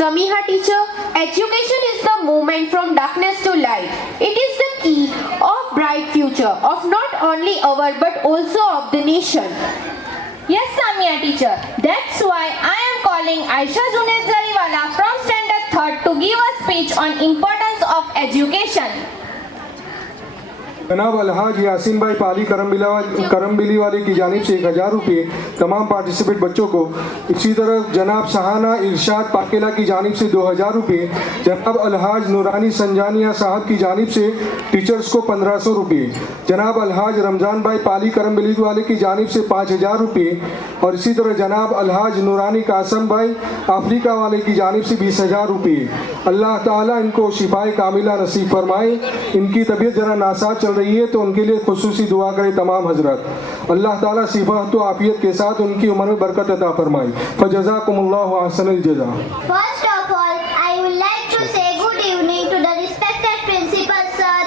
Samiha teacher, education is the movement from darkness to light. It is the key of bright future of not only our but also of the nation. Yes, Samia teacher. That's why I am calling Aisha Junaid Zariwala from standard 3rd to give a speech on importance of education. जनाब अलहाज यासीन भाई पाली करमबिली वाले की जानिब से 1000 रुपये तमाम participate बच्चों को। इसी तरह जनाब सहाना इरशाद पाकेला की जानिब से 2000 रुपये, जनाब अलहाज नूरानी संजानिया साहब की जानिब से टीचर्स को 1500 रुपये, जनाब अलहाज रमज़ान भाई पाली करमबिली वाले की जानिब से 5000 रुपये और इसी तरह जनाब अलहाज नूरानी कासम भाई अफ्रीका वाले की जानिब से 20000 रुपये। अल्लाह ताला इनको शिफाए कामिला नसीब फरमाए। इनकी तबीयत जरा नासाज चल रही है तो उनके लिए खुसूसी दुआ करें तमाम हजरत। अल्लाह ताला सिफात व आफियत के साथ उनकी उम्र में बरकत अता फरमाए। फजज़ाकुमुल्लाहु अहसनुल जज़ा। First of all, I would like to say good evening to the respected principal sir,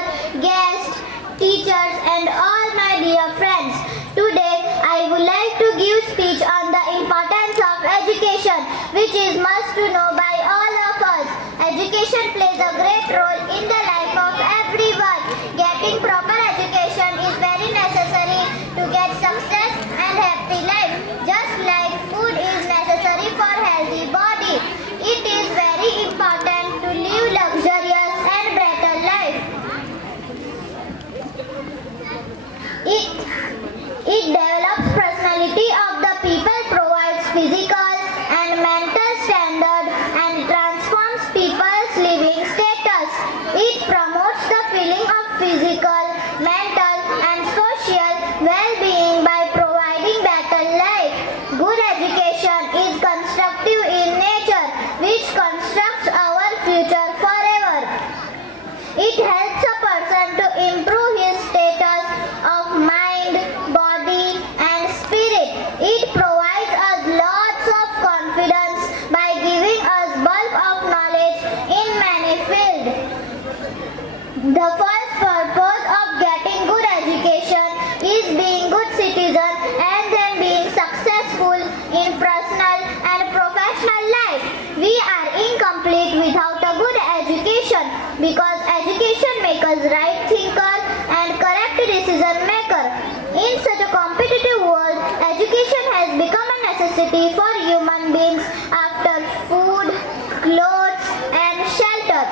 guests, teachers and all my dear friends. Today, I would like to give speech on the importance of education, which is must to know by all of us. Education plays a great role in the life of everyone. Getting proper education is very necessary to get success and happy life. Just like food is necessary for healthy body, it is very important to live luxurious and better life. It develops personality of the people, provides physical and mental standard and transforms people's living status. It promotes the feeling of physical, mental and social well-being by providing better life. Good education is constructive in nature, which constructs our future forever. It helps a person to improve his status of mind, body and spirit. It provides us lots of confidence by giving us bulk of knowledge in many fields. The first purpose of getting good education is being good citizen and then being successful in personal and professional life. We are incomplete without a good education because education makes us right thinker and correct decision maker. In such a competitive world, education has become a necessity for human beings after food, clothes and shelter.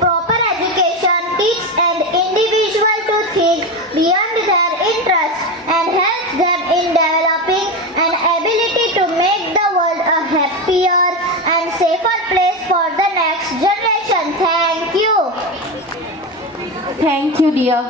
Proper education teaches an individual to think beyond their interests and helps them in developing an ability to make the world a happier and safer place for the next generation. Thank you. Thank you dear.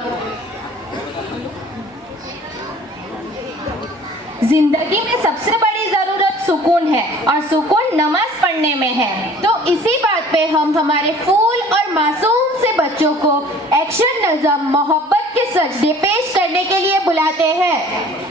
जिंदगी में सबसे बड़ी जरूरत सुकून है और सुकून नमाज पढ़ने में है। तो इसी बात पे हम हमारे फूल और मासूम से बच्चों को एक्शन नज़म मोहब्बत के सजदे पेश करने के लिए बुलाते हैं।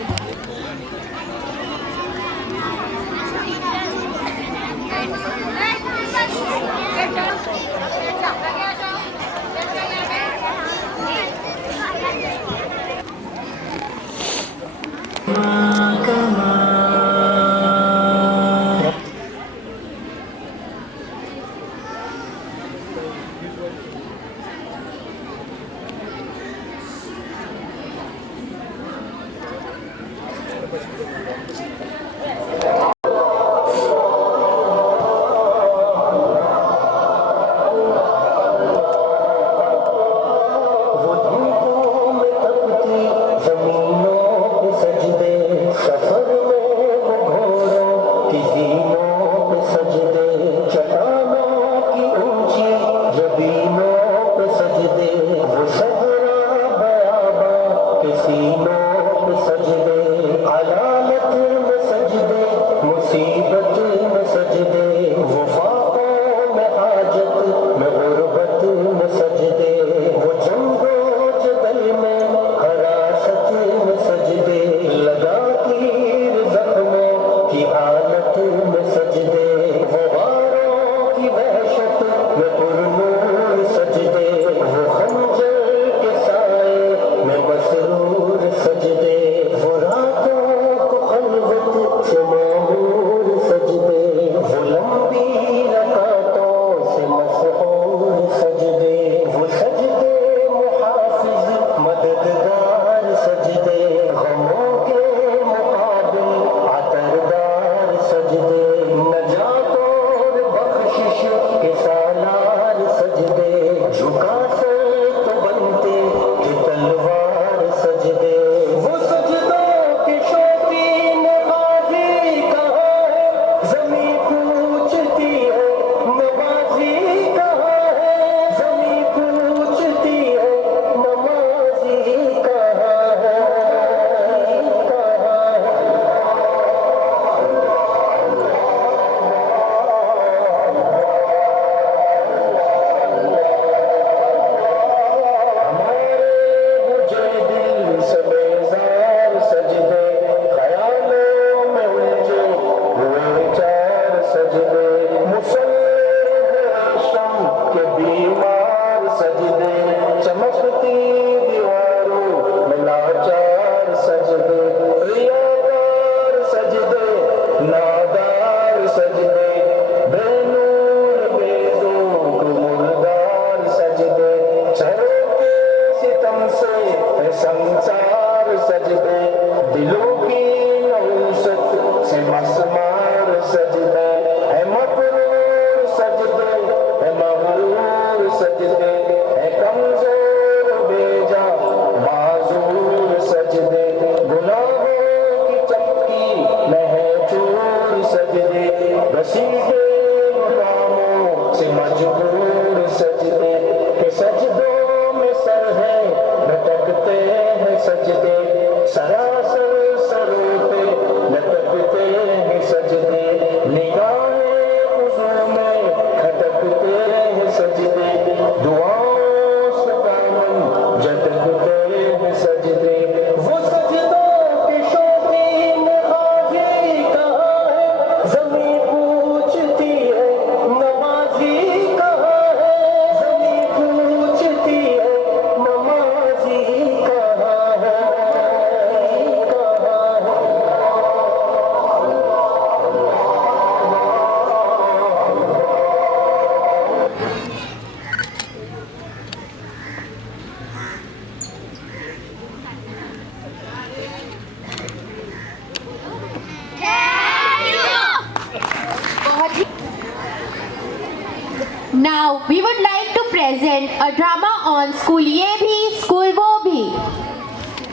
Now we would like to present a drama on School Ye Bhi, School Wo Bhi.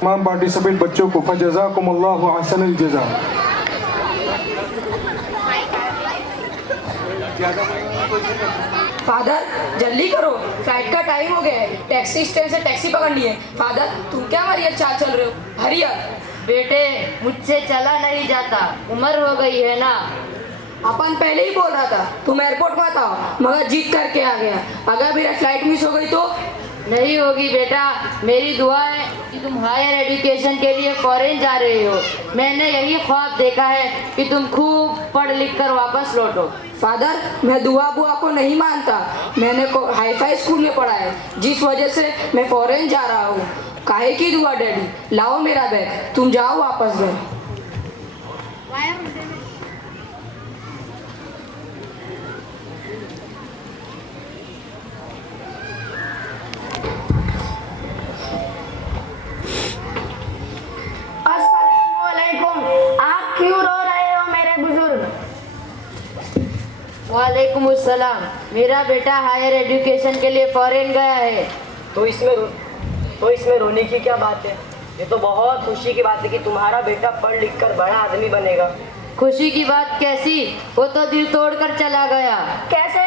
तमाम पार्टिसिपेंट बच्चों को फजज़ाकुमुल्लाहु अहसनुल जज़ा। फादर जल्दी करो, फ्लाइट का टाइम हो गया है, टैक्सी स्टैंड से टैक्सी पकड़नी है। फादर तुम क्या हमारी चाल चल रहे हो, हरी अप। बेटे मुझसे चला नहीं जाता, उम्र हो गई है ना। अपन पहले ही बोल रहा था तुम एयरपोर्ट मत आओ, मगर जीत करके आ गया। अगर मेरा फ्लाइट मिस हो गई तो? नहीं होगी बेटा, मेरी दुआ है कि तुम हायर एजुकेशन के लिए फॉरेन जा रहे हो। मैंने यही ख्वाब देखा है कि तुम खूब पढ़ लिख कर वापस लौटो। फादर मैं दुआ बुआ को नहीं मानता, मैंने हाई फाई स्कूल में पढ़ा है, जिस वजह से मैं फॉरेन जा रहा हूँ। काहे की दुआ डैडी, लाओ मेरा बैग, तुम जाओ वापस घर। आप क्यों रो रहे हो मेरे बुजुर्ग? वालेकुम अस्सलाम। मेरा बेटा हायर एजुकेशन के लिए फॉरेन गया है। तो इसमें रोने की क्या बात है? ये तो बहुत खुशी की बात है कि तुम्हारा बेटा पढ़ लिख कर बड़ा आदमी बनेगा। खुशी की बात कैसी, वो तो दिल तोड़कर चला गया। कैसे?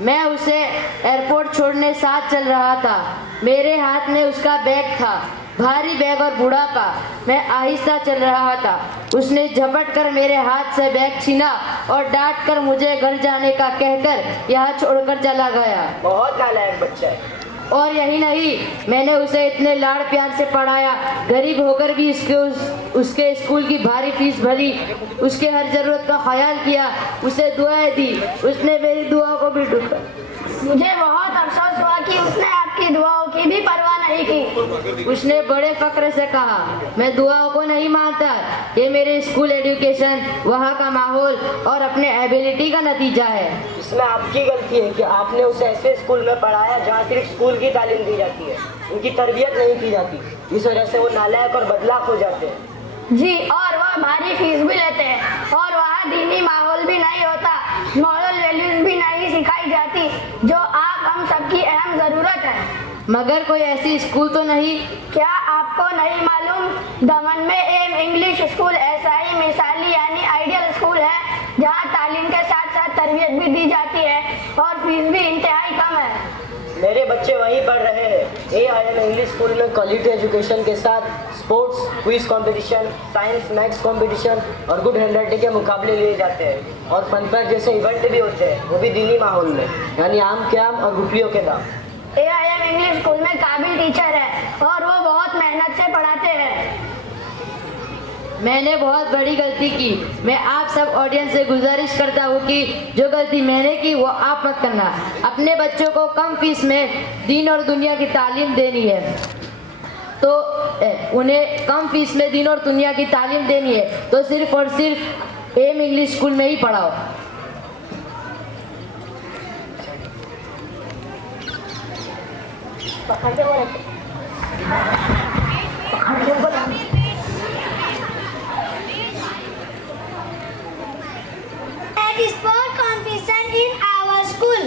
मैं उसे एयरपोर्ट छोड़ने साथ चल रहा था। मेरे हाथ में उसका बैग था, भारी बैग और बुढ़ापा। मैं आहिस्ता चल रहा था, उसने झपट कर मेरे हाथ से बैग छीना और डांट कर मुझे घर जाने का कहकर यहाँ छोड़कर चला गया। बहुत नालायक बच्चा है। और यही नहीं, मैंने उसे इतने लाड़ प्यार से पढ़ाया, गरीब होकर भी उसके स्कूल की भारी फीस भरी, उसके हर जरूरत का ख्याल किया, उसे दुआएं दी, उसने मेरी दुआ को भी ढूंढा। मुझे बहुत अफसोस हुआ कि उसने आपकी दुआओं की भी परवाह नहीं की। उसने बड़े फक्र से कहा, मैं दुआओं को नहीं मानता, ये मेरे स्कूल एजुकेशन, वहाँ का माहौल और अपने एबिलिटी का नतीजा है। इसमें आपकी गलती है कि आपने उसे ऐसे स्कूल में पढ़ाया जहाँ सिर्फ स्कूल की तालीम दी जाती है, उनकी तरबियत नहीं की जाती। इस वजह से वो नालायक और बदलाक हो जाते हैं। जी, और वह भारी फीस भी लेते हैं और वहाँ दीनी माहौल भी नहीं होता, मॉरल वैल्यूज भी नहीं सिखाई जाती, जो आप हम सबकी अहम ज़रूरत है। मगर कोई ऐसी स्कूल तो नहीं? क्या आपको नहीं मालूम, दमन में एम इंग्लिश स्कूल ऐसा ही मिसाली यानी आइडियल स्कूल है, जहाँ तालीम के साथ साथ तरबियत भी दी जाती है और फीस भी इंतहाई कम है। मेरे बच्चे वहीं पढ़ रहे हैं। AIM इंग्लिश स्कूल में क्वालिटी एजुकेशन के साथ sports, quiz competition, science maths competition और गुड हैंडराइटिंग के मुकाबले लिए जाते हैं और फन फेयर जैसे इवेंट भी होते हैं, वो भी दीनी माहौल में, यानी आम के आम और गुटलियों के दाम। AIM इंग्लिश स्कूल में काबिल टीचर है और वो बहुत मेहनत से पढ़ाते हैं। मैंने बहुत बड़ी गलती की। मैं आप सब ऑडियंस से गुजारिश करता हूँ कि जो गलती मैंने की वो आप मत करना। अपने बच्चों को कम फीस में दीन और दुनिया की तालीम देनी है, तो उन्हें कम फीस में दीन और दुनिया की तालीम देनी है, तो सिर्फ और सिर्फ एम इंग्लिश स्कूल में ही पढ़ाओ। At sport competition in our school,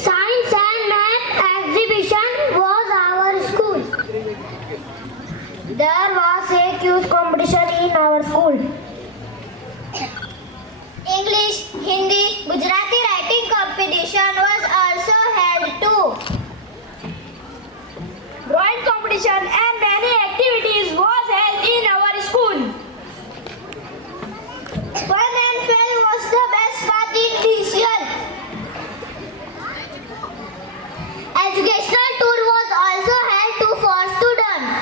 science and math exhibition was our school. There was a quiz competition in our school. English, Hindi, Gujarati writing competition was also held too. Drawing competition and many activities was held in our school. Fun and fun was the best part in this year. Educational tour was also held to for students.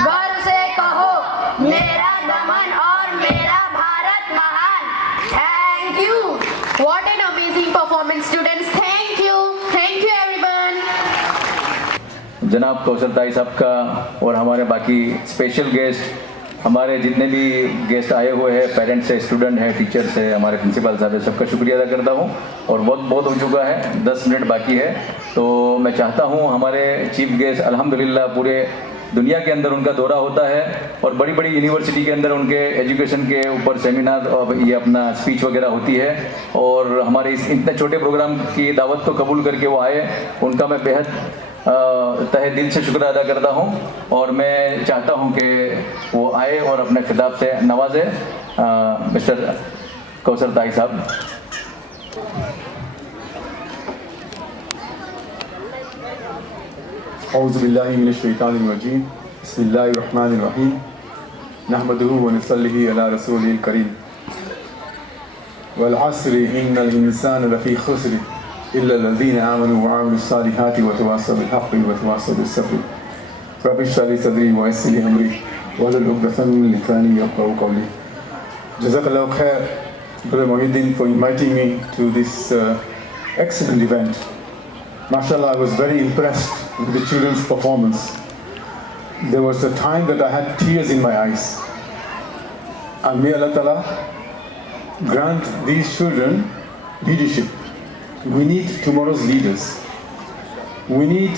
गर्व से कहो, मेरा दमन और मेरा भारत महान। Thank you. What an amazing performance, students. Thank you everyone. जनाब कौशल ताई साहब का और हमारे बाकी स्पेशल गेस्ट, हमारे जितने भी गेस्ट आए हुए हैं, पेरेंट्स है, स्टूडेंट है, टीचर्स है, हमारे प्रिंसिपल साहब है, सबका शुक्रिया अदा करता हूँ। और वक्त बहुत हो चुका है, 10 मिनट बाकी है, तो मैं चाहता हूँ हमारे चीफ गेस्ट अल्हम्दुलिल्लाह पूरे दुनिया के अंदर उनका दौरा होता है और बड़ी बड़ी यूनिवर्सिटी के अंदर उनके एजुकेशन के ऊपर सेमिनार और ये अपना स्पीच वगैरह होती है और हमारे इस इतने छोटे प्रोग्राम की दावत को कबूल करके वो आए, उनका मैं बेहद तहे दिल से शुक्र अदा करता हूँ और मैं चाहता हूँ कि वो आए और अपने खिताब से नवाजे। मिस्टर कौसर ताई साहब। औज़ुबिल्लाहि मिनश्शैतानिर्रजीम बिस्मिल्लाहिर्रहमानिर्रहीम नहमदुहु व नसल्ली अला रसूलिल करीम वल अस्रि इन्नल इंसाना लफ़ी खुस्र इल्ला लज़ीना आमनु व अमिलुस सालिहाति व तवासौ बिल हक़्क़ि व तवासौ बिस सब्र रब्बि इश्रह ली सदरी व यस्सिर ली अमरी वहलुल उक़दतम मिन लिसानी यफ़क़हू क़ौली। Jazakallahu khair, Brother Muhyiddin, for inviting me to this excellent event. MashaAllah, I was very impressed with the children's performance. There was a time that I had tears in my eyes. And may Allah Ta'ala grant these children leadership. We need tomorrow's leaders. We need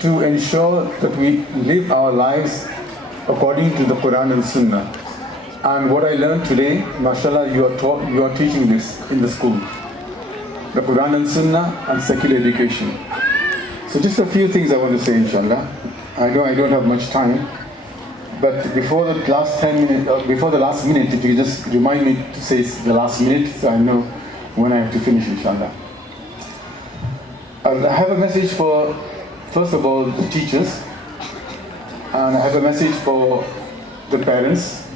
to ensure that we live our lives according to the Quran and Sunnah. And what I learned today, MashaAllah, you are teaching this in the school. The Quran and Sunnah and secular education. So just a few things I want to say, inshallah. I know I don't have much time, but before the last 10 minutes, before the last minute, if you just remind me to say the last minute, so I know when I have to finish, inshallah. I have a message for, first of all, the teachers, and I have a message for the parents,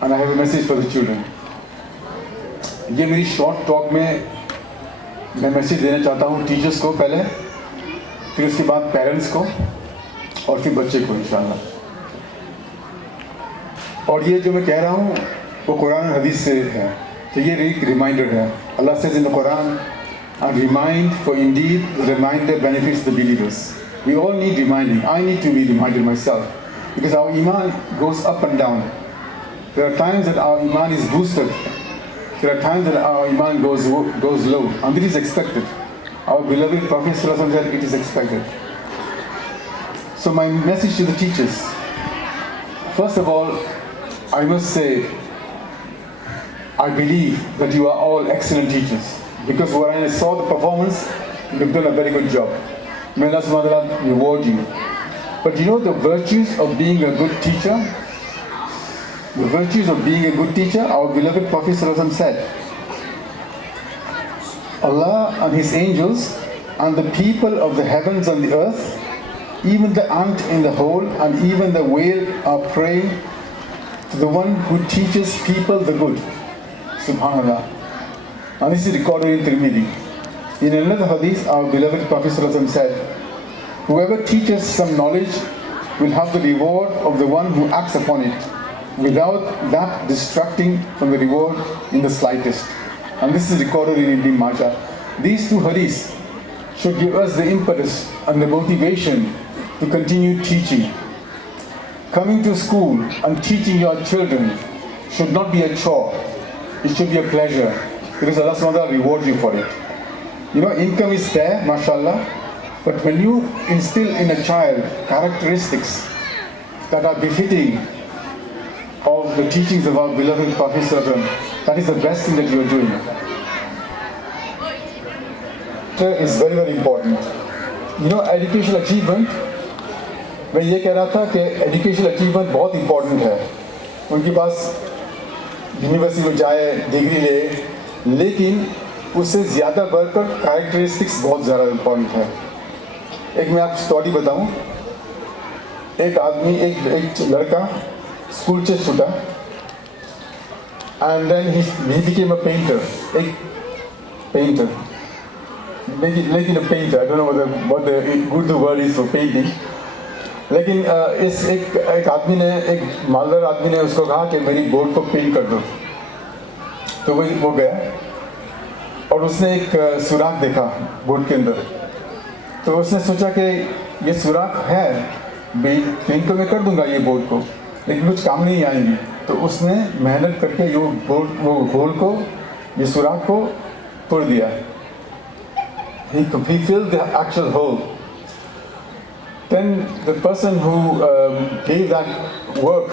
and I have a message for the children. ये मेरी short talk में मैं message देना चाहता हूँ teachers को पहले, फिर उसके बाद पेरेंट्स को और फिर बच्चे को इंशाल्लाह। और ये जो मैं कह रहा हूँ वो कुरान और हदीस से है, तो ये एक रिमाइंडर है। अल्लाह says in the Quran, and remind, for indeed the reminder benefits the believers. We all need reminding. I need to be reminded myself because our iman goes up and down. There are times that our iman is boosted. There are times that our iman goes low, and it is expected. Our beloved Prophet ﷺ said it is expected. So my message to the teachers, first of all, I must say, I believe that you are all excellent teachers because when I saw the performance, you've done a very good job. May Allah subhanahu wa ta'ala reward you. But you know the virtues of being a good teacher? The virtues of being a good teacher, our beloved Prophet ﷺ said, Allah and His angels and the people of the heavens and the earth, even the ant in the hole and even the whale are praying to the one who teaches people the good. Subhanallah. And this is recorded in Tirmidhi. In another hadith, our beloved Prophet ﷺ said, whoever teaches some knowledge will have the reward of the one who acts upon it, without that distracting from the reward in the slightest. And this is recorded in Ibn Majah. These two hadiths should give us the impetus and the motivation to continue teaching. Coming to school and teaching your children should not be a chore. It should be a pleasure because Allah subhanahu wa ta'ala rewards you for it. You know, income is there, mashallah, but when you instill in a child characteristics that are befitting of the teachings of our beloved Prophet ﷺ, that is the best thing that you are doing. Is very, very important. You know, educational achievement, मैं ये कह रहा था कि educational achievement बहुत important है. उनके पास university में जाए, डिग्री ले, लेकिन उससे ज़्यादा बढ़कर characteristics बहुत ज़्यादा important है. एक मैं आपको स्टोरी बताऊं. एक आदमी, एक लड़का स्कूल से छूटा, and then he became a painter. एक painter. लेकिन a painter. I don't know what the good word is for painting. लेकिन इस एक आदमी ने, एक मालदार आदमी ने उसको कहा कि मेरी बोर्ड को पेंट कर दो. तो वो गया और उसने एक सुराख देखा बोर्ड के अंदर. तो उसने सोचा कि ये सुराख है, पेंट तो मैं कर दूंगा ये बोर्ड को, लेकिन कुछ काम नहीं आएंगी. तो उसने मेहनत करके वो होल को, ये सुराख को तोड़ दिया. he filled the actual hole. Then the person who gave that work,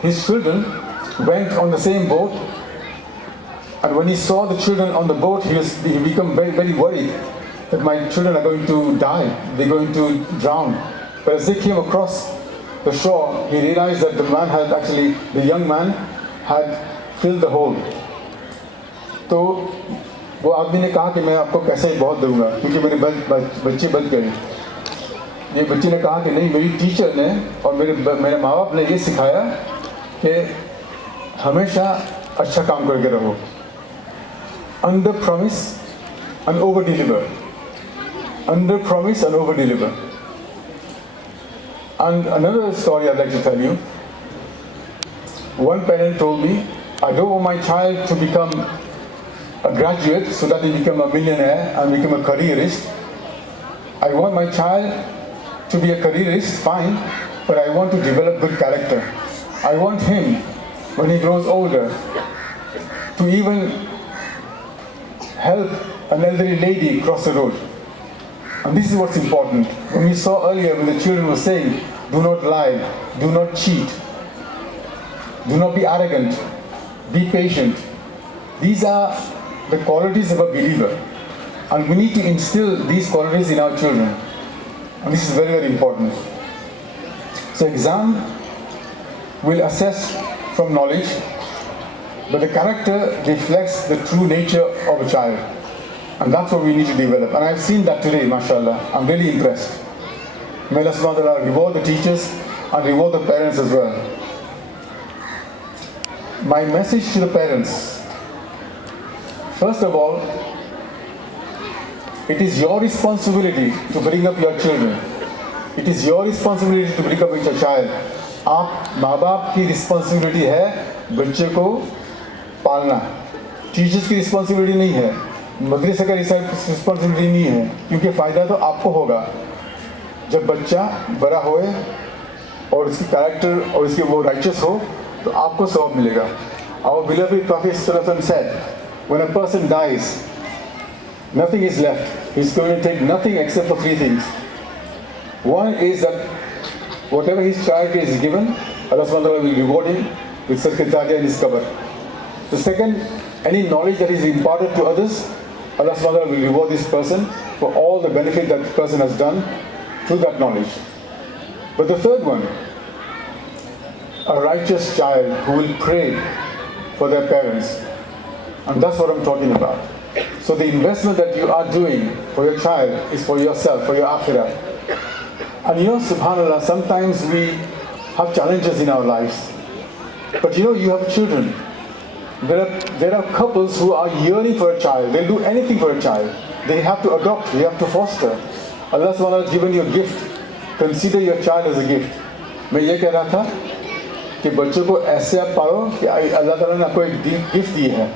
his children went on the same boat, and when he saw the children on the boat, he became very, very worried that my children are going to die, they're going to drown. But as they came across the shore, he realized that the young man had filled the hole. तो वो आदमी ने कहा कि मैं आपको पैसे बहुत दूंगा क्योंकि मेरे बच्चे बच गए। ये बच्चे ने कहा कि नहीं, मेरी टीचर ने और मेरे माँ बाप ने ये सिखाया कि हमेशा अच्छा काम करके रहो। Under promise and over deliver. Under promise and over deliver. And another story I'd like to tell you. One parent told me, I don't want my child to become a graduate so that he become a millionaire and become a careerist. I want my child to be a careerist, fine, but I want to develop good character. I want him, when he grows older, to even help an elderly lady cross the road. And this is what's important. When we saw earlier when the children were saying, do not lie, do not cheat, do not be arrogant, be patient. These are the qualities of a believer. And we need to instill these qualities in our children. And this is very, very important. So exam will assess from knowledge, but the character reflects the true nature of a child. And that's what we need to develop. And I've seen that today, mashallah. I'm really impressed. May Allah subhanahu wa ta'ala reward the teachers and reward the parents as well. My message to the parents, first of all, it is your responsibility to bring up your children. It is your responsibility to bring up your child. आप माँ बाप की responsibility है बच्चे को पालना, teachers की responsibility नहीं है, मदरसे का रिस्पॉन्सिबिलिटी नहीं है, क्योंकि फ़ायदा तो आपको होगा जब बच्चा बड़ा होए और उसकी कैरेक्टर और उसकी वो राइचस हो तो आपको सवाब मिलेगा. Our beloved Prophet ﷺ said, when a person dies, nothing is left. He's going to take nothing except for three things. One is that whatever his charity is given, Allah subhanahu wa ta'ala will reward him with Sadaqah Jariyah in his qabr. The second, any knowledge that is imparted to others, Allah subhanahu wa ta'ala will reward this person for all the benefit that the person has done through that knowledge. But the third one, a righteous child who will pray for their parents. And that's what I'm talking about. So the investment that you are doing for your child is for yourself, for your akhirah. And you know, subhanAllah, sometimes we have challenges in our lives. But you know, you have children. There are couples who are yearning for a child. They'll do anything for a child. They have to adopt, they have to foster. Allah subhanahu wa ta'ala has given you a gift. Consider your child as a gift. मैं ये कह रहा था कि बच्चों को ऐसे आप पालो कि अल्लाह ताला ने आपको एक गिफ्ट दी है.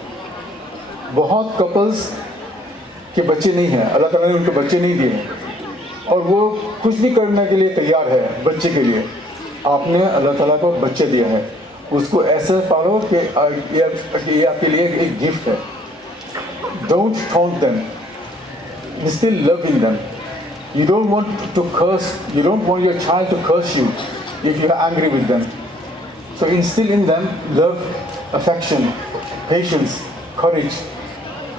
बहुत कपल्स के बच्चे नहीं हैं, अल्लाह ताला ने उनको बच्चे नहीं दिए और वो कुछ भी करने के लिए तैयार है बच्चे के लिए. आपने अल्लाह ताला को बच्चे दिया है, उसको ऐसे पालो कि ये आपके लिए एक गिफ्ट है. Don't taunt them. Still loving them. You don't want to curse. You don't want your child to curse you if you are angry with them. So instill in them love, affection, patience, courage,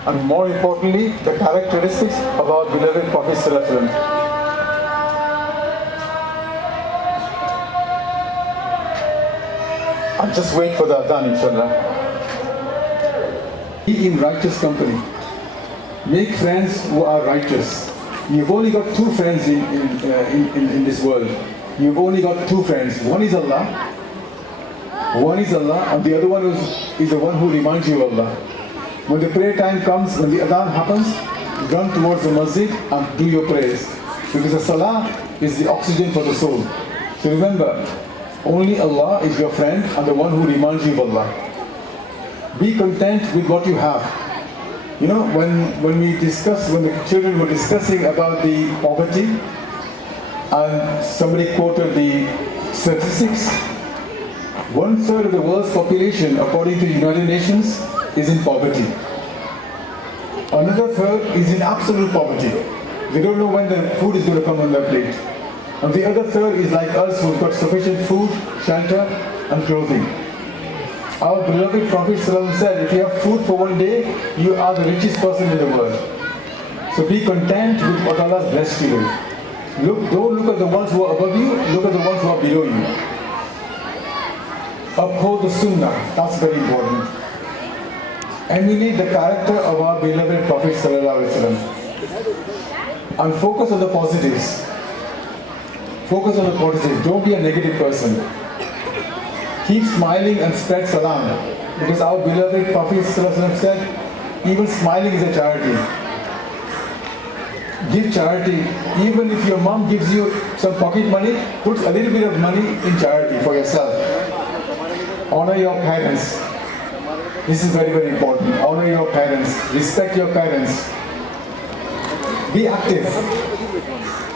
and more importantly, the characteristics of our beloved Prophet Sallallahu Alaihi Wasallam. I'll just wait for the adhan, inshallah. Be in righteous company. Make friends who are righteous. You've only got two friends in this world. You've only got two friends. One is Allah, and the other one is the one who reminds you of Allah. When the prayer time comes, when the adhan happens, run towards the masjid and do your prayers. Because the salah is the oxygen for the soul. So remember, only Allah is your friend and the one who reminds you of Allah. Be content with what you have. You know, when the children were discussing about the poverty, and somebody quoted the statistics, 1/3 of the world's population, according to the United Nations, is in poverty. Another third is in absolute poverty. They don't know when the food is going to come on their plate. And the other third is like us, who've got sufficient food, shelter, and clothing. Our beloved Prophet ﷺ said, if you have food for one day, you are the richest person in the world. So be content with what Allah has blessed you with. Don't look at the ones who are above you, look at the ones who are below you. Uphold the Sunnah, that's very important. Emulate the character of our beloved Prophet ﷺ. And focus on the positives. Focus on the positives. Don't be a negative person. Keep smiling and spread salam. Because our beloved Prophet ﷺ said, even smiling is a charity. Give charity. Even if your mom gives you some pocket money, put a little bit of money in charity for yourself. Honor your parents. This is very, very important. Honor your parents. Respect your parents. Be active.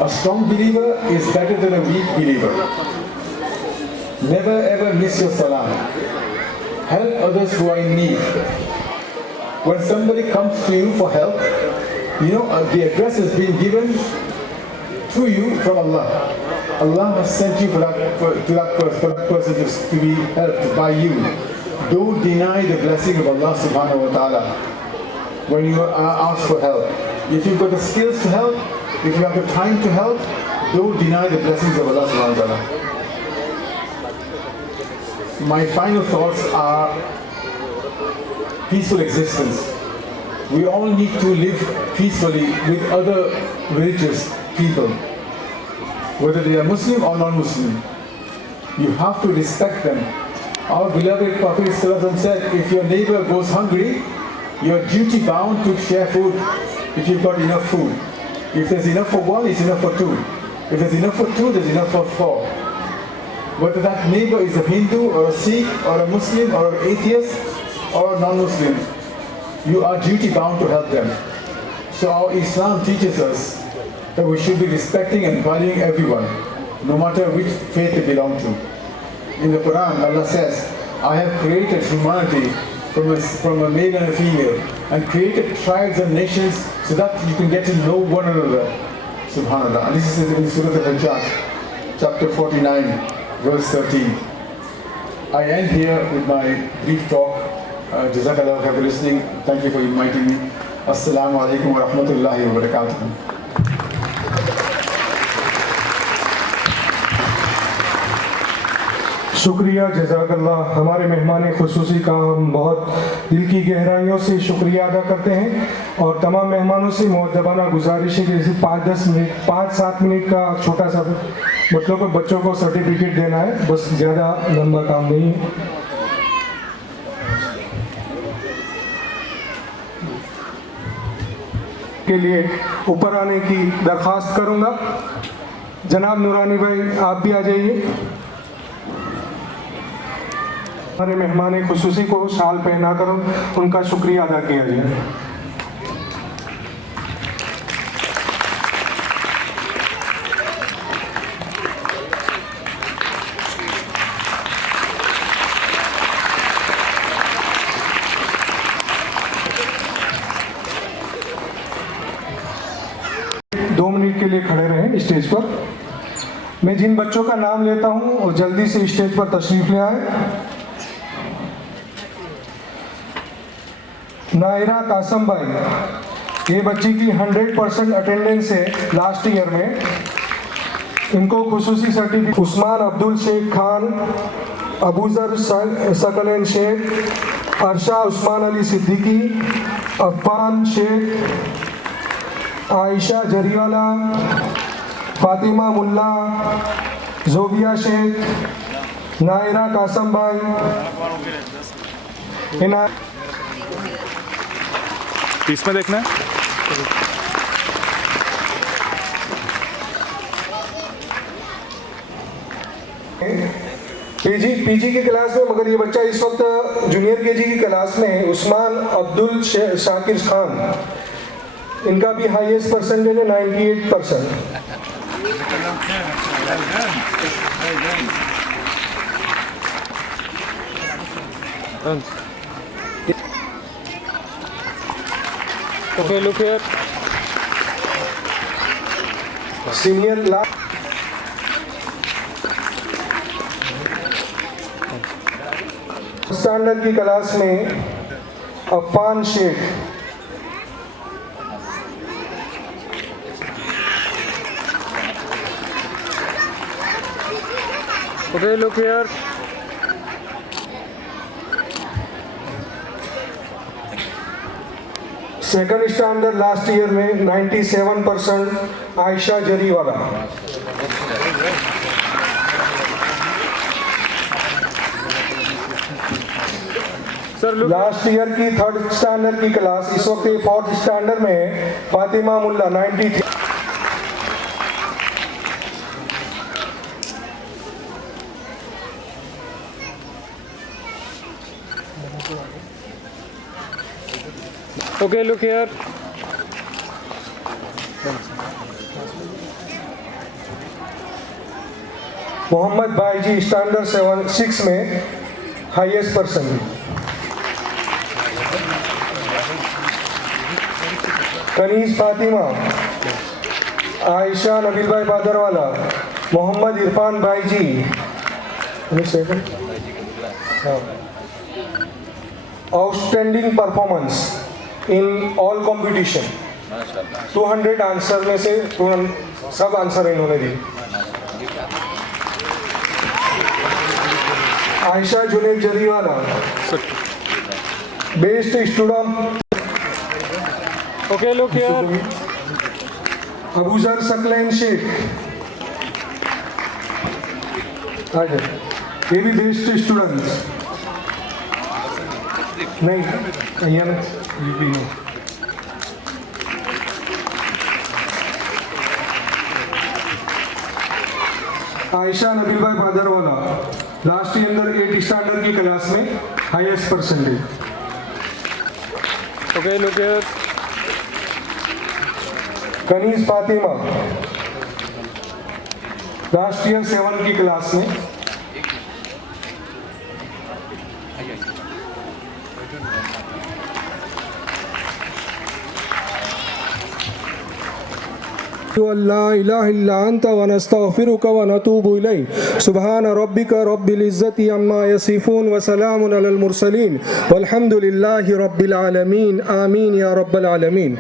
A strong believer is better than a weak believer. Never ever miss your salam. Help others who are in need. When somebody comes to you for help, the address has been given to you from Allah. Allah has sent you for that person to be helped by you. Don't deny the blessing of Allah subhanahu wa ta'ala when you are asked for help. If you've got the skills to help, if you have the time to help, don't deny the blessings of Allah subhanahu wa ta'ala. My final thoughts are peaceful existence. We all need to live peacefully with other religious people, whether they are Muslim or non-Muslim. You have to respect them. Our beloved Prophet ﷺ said, if your neighbor goes hungry, you're duty bound to share food if you've got enough food. If there's enough for one, it's enough for two. If there's enough for two, there's enough for four. Whether that neighbor is a Hindu or a Sikh or a Muslim or an atheist or a non-Muslim, you are duty bound to help them. So our Islam teaches us that we should be respecting and valuing everyone, no matter which faith they belong to. In the Quran, Allah says, I have created humanity from a male and a female, and created tribes and nations so that you can get to know one another. Subhanallah. And this is in Surah Al-Hajjaj, chapter 49, verse 13. I end here with my brief talk. Jazakallah khair for listening. Thank you for inviting me. Assalamu alaikum wa rahmatullahi wa barakatuh. शुक्रिया, जज़ाकल्लाह। हमारे मेहमान खुसूसी का हम बहुत दिल की गहराइयों से शुक्रिया अदा करते हैं और तमाम मेहमानों से मुअद्दबाना गुजारिश है कि जैसे 5-7 मिनट का छोटा सा बच्चों को सर्टिफिकेट देना है, बस ज़्यादा लंबा काम नहीं है। के लिए ऊपर आने की दरख्वास्त करूँगा। जनाब नूरानी भाई, आप भी आ जाइए। हमारे मेहमान खुसूसी को शाल पहना कर उनका शुक्रिया अदा किया जाए। दो मिनट के लिए खड़े रहें स्टेज पर। मैं जिन बच्चों का नाम लेता हूं और जल्दी से स्टेज पर तशरीफ ले आए। नायरा कासम भाई, ये बच्ची की 100% अटेंडेंस है लास्ट ईयर में। इनको खुसूसी सर्टिफिकेट। उस्मान अब्दुल शेख खान, अबूजर सकलैन शेख, अर्शा उस्मान अली सिद्दीकी, अफ़ान शेख, आयशा जरीवाला, फातिमा मुल्ला, जोबिया शेख, नायरा कासम भाई, इसमें देखना है। पीजी की क्लास में, मगर ये बच्चा इस वक्त जूनियर केजी की क्लास में है। उस्मान अब्दुल शाकिर खान, इनका भी हाईएस्ट परसेंटेज है 98%। Okay, look here. Senior standard की क्लास में Afan Shaikh, Okay, look here. Second standard last year में 97% Ayesha Jariwala. Sir, look. Last year की थर्ड स्टैंडर्ड की क्लास इस वक्त फोर्थ स्टैंडर्ड में Fatima Mulla 93। Okay, look here. Mohammed Baiji standard 6 में highest percent. Kaneez Fatima, Ayesha Nabeel bhai Padarwala, Mohammed Irfan Baiji. Outstanding performance in all competition. 200 answer में से सब आंसर इन्होंने दिए। Ayesha Junaid Zariwala best student. Okay, look here. Abuzar Saqlain Shaikh, ये भी बेस्ट स्टूडेंट। नहीं यूपी में। Ayesha Nabeel bhai Padarwala last year 8 standard की क्लास में highest percentage. Okay, look here. Kaneez Fatima last year 7 की क्लास में। ला इलाहा इल्ला अंत व नस्तगफिरुक व नतूबु इलैक। सुब्हान रब्बिक रब्बिल इज्जति अम्मा यसिफून व सलामुन अलल मुरसलीन वल्हम्दुलिल्लाहि रब्बिल आलमीन। आमीन या रब्बल आलमीन।